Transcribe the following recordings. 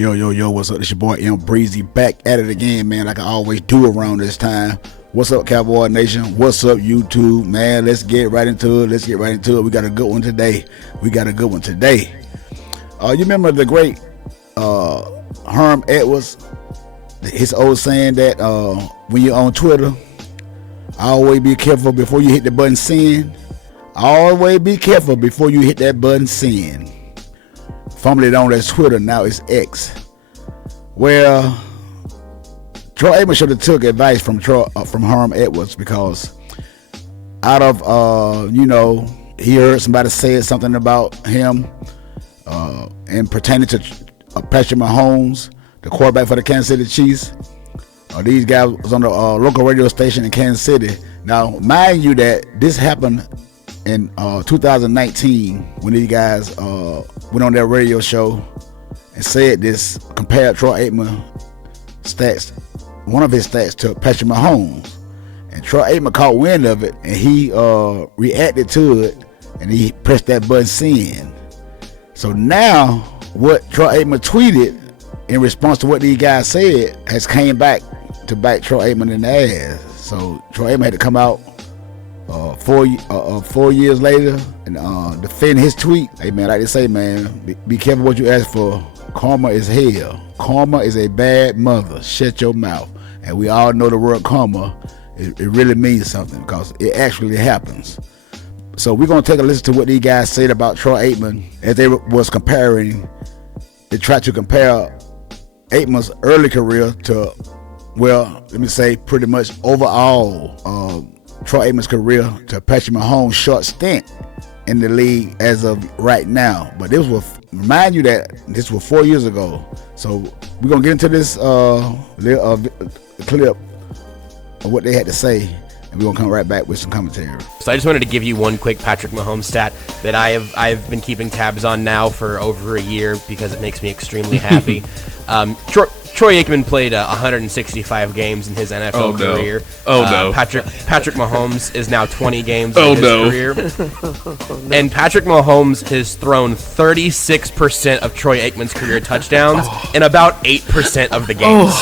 Yo, what's up? It's your boy M Breezy back at it again, man, like I always do around this time. What's up, Cowboy Nation? What's up, YouTube? Man, let's get right into it. We got a good one today. You remember the great Herm Edwards, his old saying that when you're on Twitter, always be careful before you hit the button send. Always be careful before you hit that button send. Formerly known as Twitter, now it's X. Well, Troy Aikman should have took advice from Herm Edwards, because out of he heard somebody say something about him and pertaining to Patrick MaHomes, the quarterback for the Kansas City Chiefs. These guys was on the local radio station in Kansas City. Now, mind you that this happened in 2019 when these guys went on their radio show and said this, compared Troy Aikman stats, one of his stats, to Patrick Mahomes. And Troy Aikman caught wind of it, and he reacted to it, and he pressed that button send. So now what Troy Aikman tweeted in response to what these guys said has came back to bite Troy Aikman in the ass. So Troy Aikman had to come out 4 years later and defend his tweet. Hey man, like they say, man, be careful what you ask for. Karma is hell. Karma is a bad mother. Shut your mouth. And we all know the word karma. It really means something, because it actually happens. So we're gonna take a listen to what these guys said about Troy Aikman as they was comparing. They tried to compare Aikman's early career to, well, let me say, pretty much overall Troy Aikman's career to Patrick Mahomes' short stint in the league as of right now. But this was, remind you that this was 4 years ago. So we're gonna get into this clip of what they had to say, and we're gonna come right back with some commentary. So I just wanted to give you one quick Patrick Mahomes stat that I've been keeping tabs on now for over a year, because it makes me extremely happy. Troy Aikman played 165 games in his NFL career. Patrick Mahomes is now 20 games in his career. And Patrick Mahomes has thrown 36% of Troy Aikman's career touchdowns in about 8% of the games.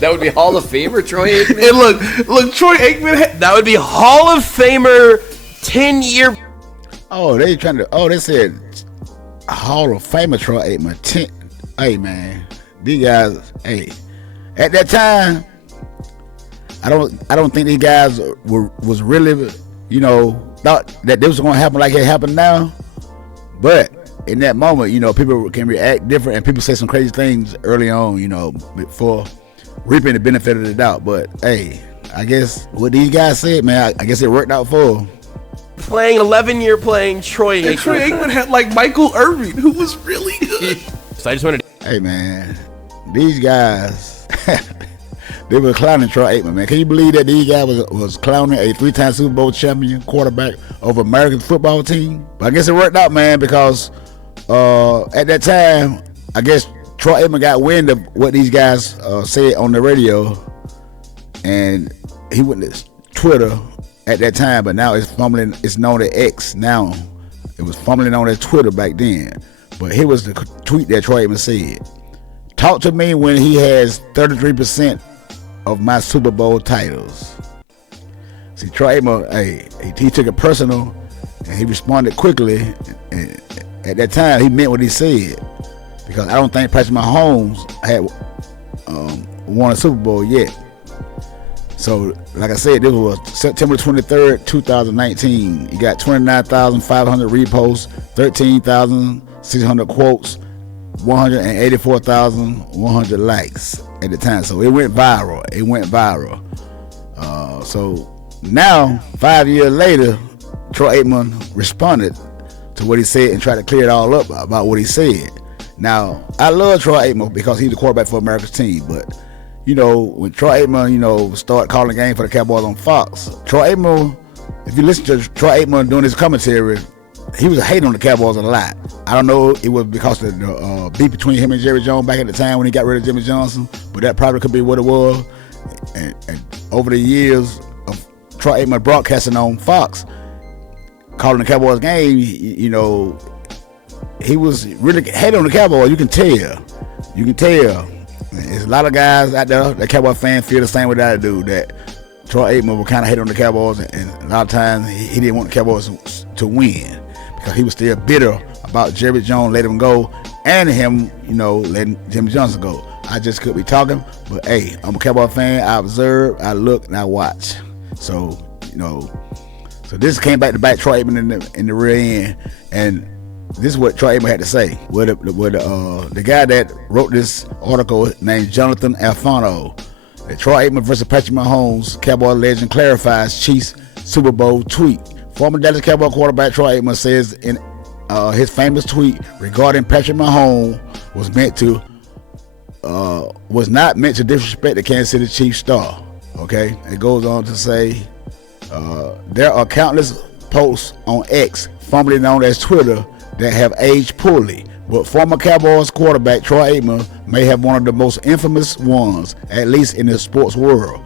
That would be Hall of Famer Troy Aikman. And look, Troy Aikman. That would be Hall of Famer 10-year. They said Hall of Famer Troy Aikman. Hey man, these guys. Hey, at that time, I don't think these guys was really, thought that this was going to happen like it happened now. But in that moment, people can react different, and people say some crazy things early on, before reaping the benefit of the doubt. But hey, I guess what these guys said, man, I guess it worked out for them. Playing 11-year playing Troy Aikman. And Troy Aikman had like Michael Irvin, who was really good. So I just wanted to... Hey man, these guys, they were clowning Troy Aikman, man. Can you believe that these guys was clowning a 3-time Super Bowl champion quarterback of American football team? But I guess it worked out, man, because at that time, I guess Troy Aikman got wind of what these guys said on the radio, and he went to Twitter at that time, but now it's known as X now. It was formerly known as Twitter back then. But here was the tweet that Troy Aikman said: "Talk to me when he has 33% of my Super Bowl titles." See, Troy Aikman, he took it personal, and he responded quickly. And at that time, he meant what he said, because I don't think Patrick Mahomes had won a Super Bowl yet. So, like I said, this was September 23rd, 2019. He got 29,500 reposts, 13,600 quotes, 184,100 likes at the time. So it went viral. So now, 5 years later, Troy Aikman responded to what he said and tried to clear it all up about what he said. Now, I love Troy Aikman because he's the quarterback for America's team, but when Troy Aikman, started calling the game for the Cowboys on Fox, Troy Aikman, if you listen to Troy Aikman doing his commentary, he was hating on the Cowboys a lot. I don't know, it was because of the beef between him and Jerry Jones back at the time when he got rid of Jimmy Johnson, but that probably could be what it was. And over the years of Troy Aikman broadcasting on Fox, calling the Cowboys game, he was really hate on the Cowboys. You can tell. There's a lot of guys out there that Cowboy fans feel the same way that I do. That Troy Aikman would kind of hate on the Cowboys, and a lot of times he didn't want the Cowboys to win because he was still bitter about Jerry Jones letting him go and him, letting Jimmy Johnson go. I just could be talking, but hey, I'm a Cowboy fan. I observe, I look, and I watch. So so this came back to bite Troy Aikman in the rear end, and this is what Troy Aikman had to say. The guy that wrote this article named Jonathan Alfano, that Troy Aikman versus Patrick Mahomes, Cowboy legend clarifies Chiefs Super Bowl tweet. Former Dallas Cowboy quarterback Troy Aikman says in his famous tweet regarding Patrick Mahomes was not meant to disrespect the Kansas City Chiefs star. Okay, it goes on to say there are countless posts on X, formerly known as Twitter, that have aged poorly, but former Cowboys quarterback Troy Aikman may have one of the most infamous ones, at least in the sports world.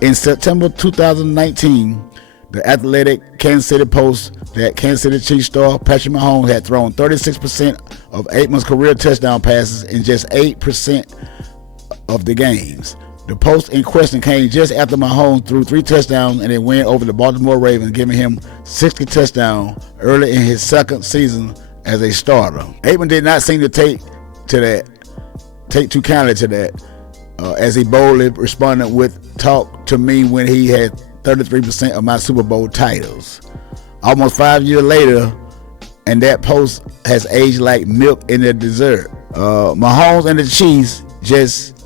In September 2019, the Athletic Kansas City Post that Kansas City Chiefs star Patrick Mahomes had thrown 36% of Aikman's career touchdown passes in just 8% of the games. The post in question came just after Mahomes threw 3 touchdowns and a win over the Baltimore Ravens, giving him 60 touchdowns early in his second season as a starter. Aikman did not seem to take too kindly to that, as he boldly responded with, "Talk to me when he had 33% of my Super Bowl titles." Almost 5 years later, and that post has aged like milk in the dessert. Mahomes and the Chiefs just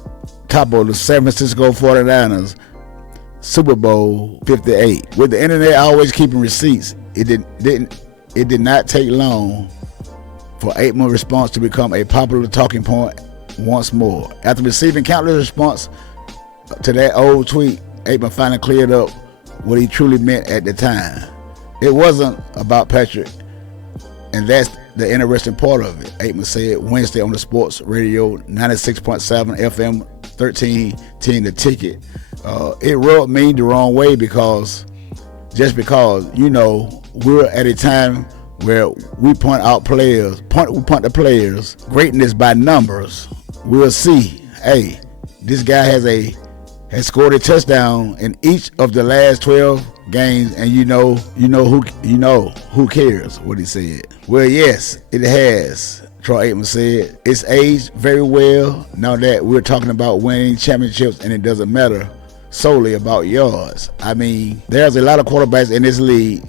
toppled the San Francisco 49ers Super Bowl 58. With the internet always keeping receipts, it did not take long for Aikman's response to become a popular talking point once more. After receiving countless response to that old tweet, Aikman finally cleared up what he truly meant at the time. It wasn't about Patrick, and that's the interesting part of it, Aikman said Wednesday on the sports radio 96.7 FM 1310 The Ticket. It rubbed me the wrong way because we're at a time where we point the players greatness by numbers. We'll see, hey, this guy has scored a touchdown in each of the last 12 games, and who cares what he said. Well, yes, it has. Troy Aikman said it's aged very well now that we're talking about winning championships, and it doesn't matter solely about yards. I mean, there's a lot of quarterbacks in this league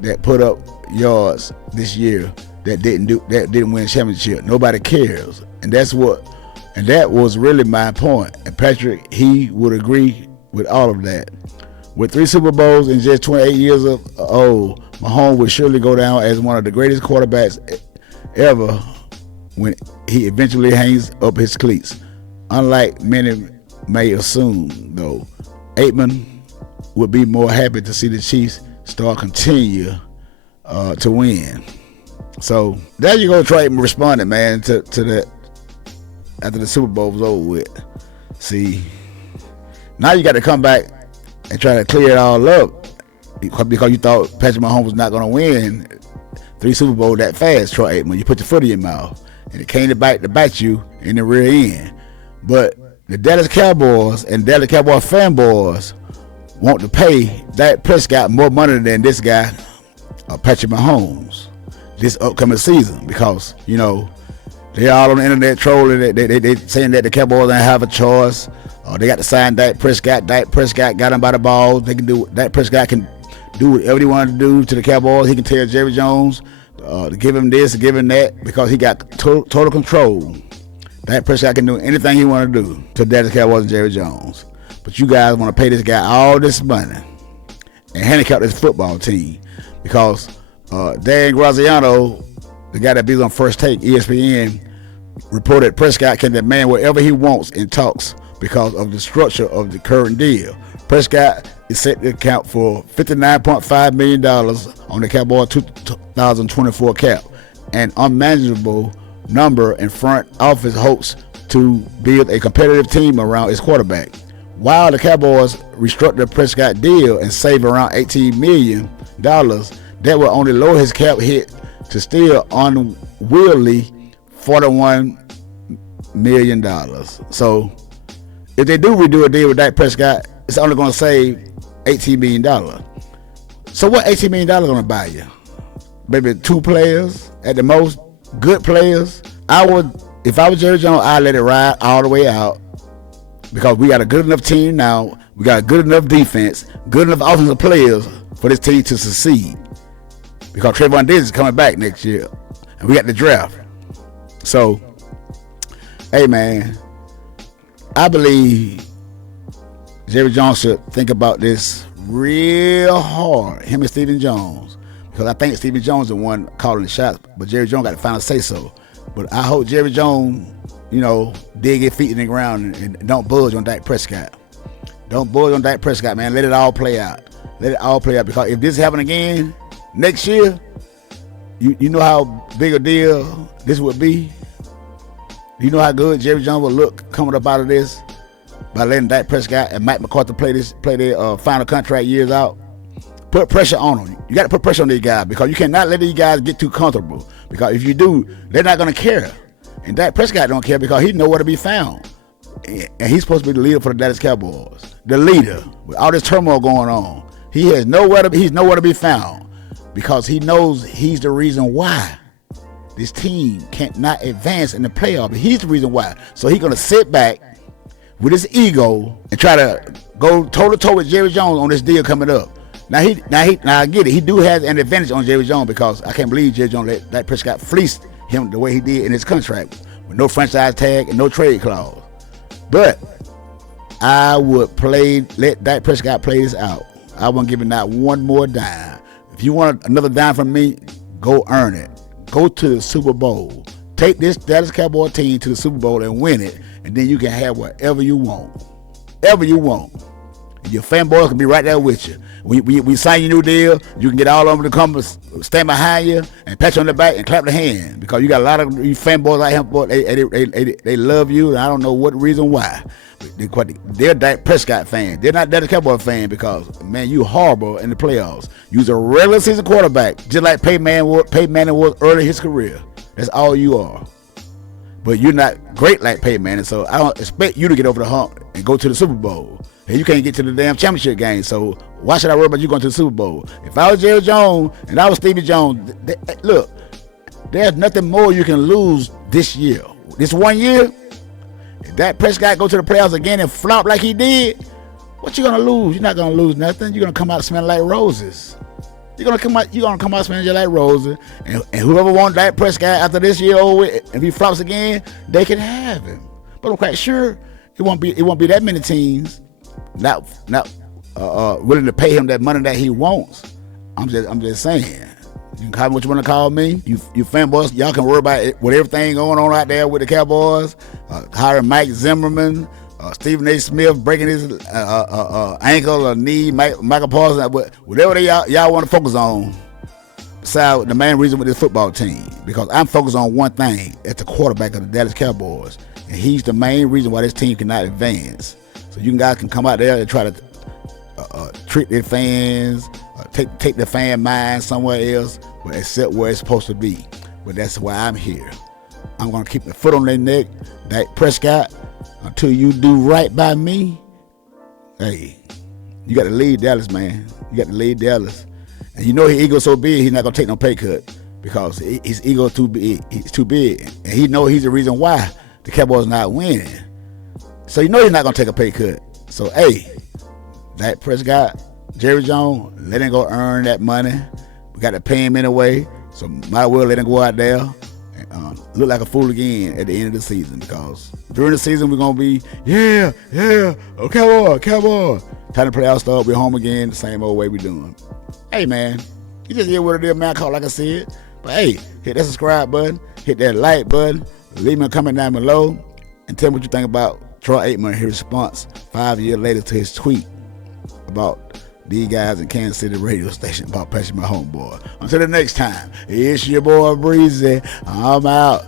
that put up yards this year that didn't win a championship. Nobody cares, and that was really my point. And Patrick, he would agree with all of that. With 3 Super Bowls in just 28 years old, Mahomes would surely go down as one of the greatest quarterbacks ever when he eventually hangs up his cleats. Unlike many may assume, though, Aikman would be more happy to see the Chiefs star continue to win. So there you go, Troy Aikman responded, man, to that after the Super Bowl was over with. See, now you got to come back and try to clear it all up because you thought Patrick Mahomes was not going to win 3 Super Bowls that fast, Troy Aikman. You put your foot in your mouth, and it came to bite you in the rear end. But the Dallas Cowboys and Dallas Cowboy fanboys want to pay Dak Prescott more money than this guy, Patrick Mahomes, this upcoming season because, they're all on the internet trolling. They saying that the Cowboys don't have a choice. They got to sign Dak Prescott. Dak Prescott got him by the balls. Dak Prescott can do whatever he wanted to do to the Cowboys. He can tell Jerry Jones to give him this, give him that, because he got total control. Dak Prescott can do anything he want to do to Dallas Cowboys and Jerry Jones. But you guys want to pay this guy all this money and handicap this football team because Dan Graziano, the guy that be on First Take, ESPN, reported Prescott can demand whatever he wants in talks because of the structure of the current deal. Prescott is set to account for $59.5 million on the Cowboys 2024 cap, an unmanageable number, and front office hopes to build a competitive team around its quarterback. While the Cowboys restructured the Prescott deal and save around $18 million, that will only lower his cap hit to still unwillingly $41 million. So if they do redo a deal with Dak Prescott, it's only going to save $18 million. So what $18 million going to buy you? Maybe 2 players at the most, good players. If I was Jerry Jones, I'd let it ride all the way out because we got a good enough team now. We got a good enough defense, good enough offensive players for this team to succeed. Because Trayvon Diggs is coming back next year, and we got the draft. So, hey man, I believe Jerry Jones should think about this real hard. Him and Stephen Jones, because I think Stephen Jones is the one calling the shots, but Jerry Jones got to finally say so. But I hope Jerry Jones, dig his feet in the ground and don't budge on Dak Prescott. Don't budge on Dak Prescott, man. Let it all play out. Let it all play out, because if this happens again next year, you know how big a deal this would be. You know how good Jerry Jones will look coming up out of this by letting Dak Prescott and Mike McCarthy play their final contract years out. Put pressure on them. You got to put pressure on these guys, because you cannot let these guys get too comfortable. Because if you do, they're not going to care. And Dak Prescott don't care because he know where to be found. And he's supposed to be the leader for the Dallas Cowboys. The leader. With all this turmoil going on, he's nowhere to be found, because he knows he's the reason why this team cannot advance in the playoff. He's the reason why. So he's going to sit back with his ego and try to go toe-to-toe with Jerry Jones on this deal coming up. Now I get it. He do have an advantage on Jerry Jones, because I can't believe Jerry Jones let Dak Prescott fleece him the way he did in his contract with no franchise tag and no trade clause. But I would let Dak Prescott play this out. I won't give him not one more dime. If you want another dime from me, go earn it. Go to the Super Bowl. Take this Dallas Cowboy team to the Super Bowl and win it, and then you can have whatever you want. Whatever you want. And your fanboys can be right there with you. We sign your new deal, you can get all of them to come stand behind you and pat you on the back and clap the hand, because you got a lot of you fanboys out here, boy, they love you, and I don't know what reason why. They're Dak Prescott fans. They're not Dallas Cowboy fans, because, man, you horrible in the playoffs. You was a regular season quarterback, just like Peyton Manning was early in his career. That's all you are. But you're not great like Peyton Manning, so I don't expect you to get over the hump and go to the Super Bowl. And you can't get to the damn championship game, so why should I worry about you going to the Super Bowl? If I was Jerry Jones and I was Stevie Jones, look, there's nothing more you can lose this year. This 1 year, if Dak Prescott go to the playoffs again and flop like he did, what you gonna lose? You're not gonna lose nothing. You're gonna come out smelling like roses. You're gonna come out smelling just like roses. And whoever wants Dak Prescott after this year over, if he flops again, they can have him. But I'm quite sure it won't be that many teams not willing to pay him that money that he wants. I'm just saying. You can call me what you want to call me. You fanboys, y'all can worry about it with everything going on out there with the Cowboys. Hiring Mike Zimmerman, Stephen A. Smith breaking his ankle or knee, Michael Parsons, whatever y'all want to focus on. Besides the main reason with this football team, because I'm focused on one thing: it's the quarterback of the Dallas Cowboys, and he's the main reason why this team cannot advance. So you guys can come out there and try to trick their fans, take the fan mind somewhere else, but except where it's supposed to be. But that's why I'm here. I'm going to keep the foot on their neck, Dak Prescott, until you do right by me. Hey, you got to lead Dallas, man. You got to lead Dallas. And you know his ego so big, he's not going to take no pay cut, because his ego too big. He's too big. And he know he's the reason why the Cowboys not winning. So you know he's not going to take a pay cut. So, hey, Dak Prescott, Jerry Jones, let him go earn that money. We got to pay him anyway, so might as well let him go out there and look like a fool again at the end of the season, because during the season we're going to be, Cowboy. Time to play our stuff, we're home again, the same old way we're doing. Hey, man, you just hear what it is, man. I call like I said. But, hey, hit that subscribe button, hit that like button, leave me a comment down below, and tell me what you think about Troy Aikman, his response 5 years later to his tweet about these guys in Kansas City radio station about Patrick MaHomes. Until the next time, it's your boy Breezy. I'm out.